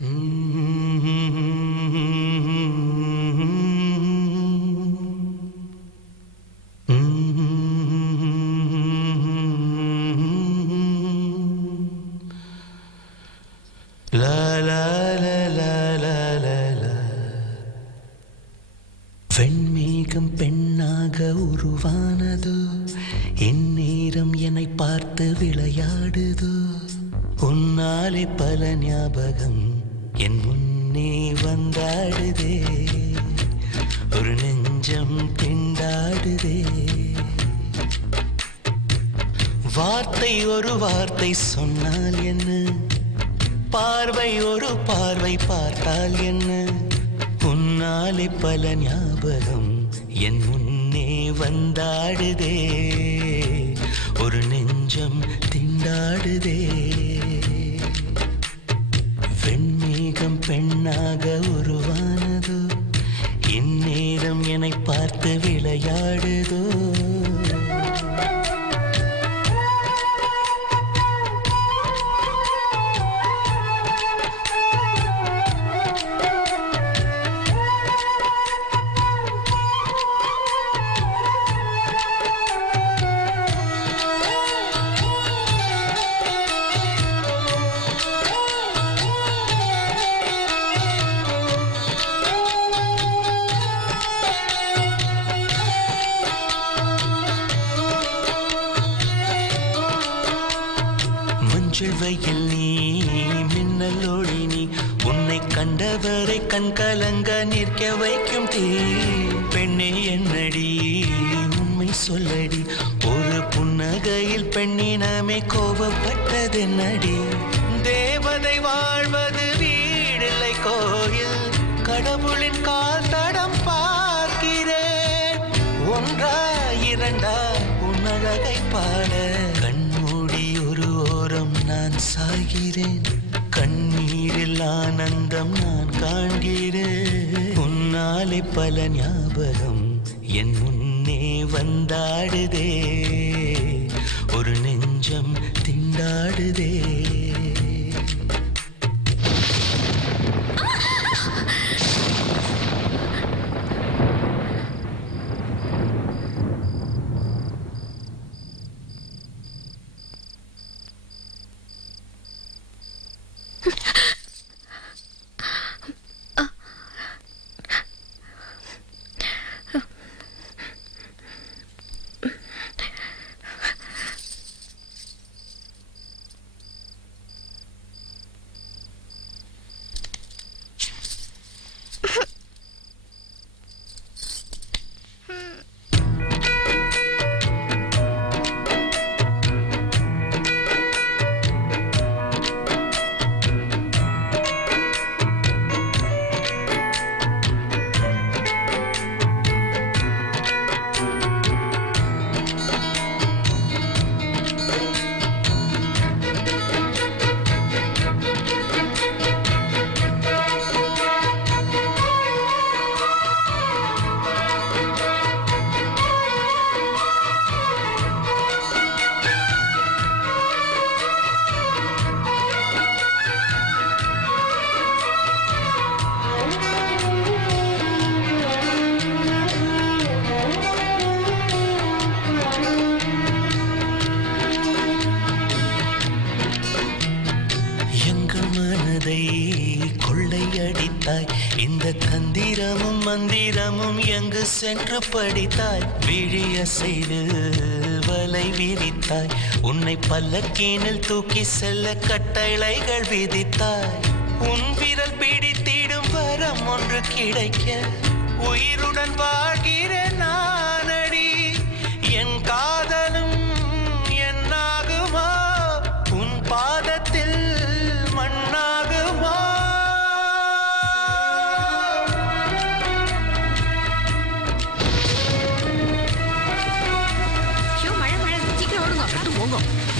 வெண்மேகம் பெண்ணாக உருவானதோ, இந்நேரம் என்னை பார்த்து விளையாடுதோ. உன்னாலே பல ஞாபகம் என் முன்னே வந்தாடுதே, ஒரு நெஞ்சம் திண்டாடுதே. வார்த்தை ஒரு வார்த்தை சொன்னால் என்ன, பார்வை ஒரு பார்வை பார்த்தால் என்ன, உன்னாலே பல ஞாபகம் என் முன்னே வந்தாடுதே, ஒரு நெஞ்சம் திண்டாடுதே. வெண்மேகம் பெண்ணாக உருவானதோ, இந்நேரம் என்னை பார்த்து விளையாடுதோ. வெயில் நீ மின்னலோடி நீ, உன்னை கண்டவரை கண்கலங்க நிற்க வைக்கும் தீ. பெண்ணே என்னடி உண்மை சொல்லடி, ஒரு புன்னகையில் பெண்ணினமே கோபப்பட்டதென்னடி. தேவதை வாழ்வது வீடில்லை கோயில், கடவுளின் கால் தடம் பார்க்கிறேன். ஒன்றா இரண்டா உன்னழகை பாட, கண்மூடி ஒரு ஓரம் நான் சாகிறேன். கண்ணீரில் ஆனந்தம் நான் காண்கிறேன். உன்னாலே பல ஞாபகம் என் முன்னே வந்தாடுதே, ஒரு நெஞ்சம் திண்டாடுதே. கொள்ளையடித்தாய், இந்த தந்திரமும் மந்திரமும் எங்கு சென்று படித்தாய். விழிய செய்து வலை விரித்தாய், உன்னை பல்லக்கீனில் தூக்கி செல்ல கட்டளைகள் விதித்தாய். உன் விரல் பிடித்திடும் வரம் ஒன்று கிடைக்க, உயிருடன் வாழ்கிறேன் நானடி. என் காதலும் என்னாகுமா, உன் பாதத்தில் மண்ணாகுமா.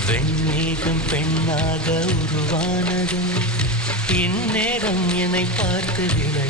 வெண்மேகம் பெண்ணாக உருவானதும், இந்நேரம் என்னை பார்த்து விளை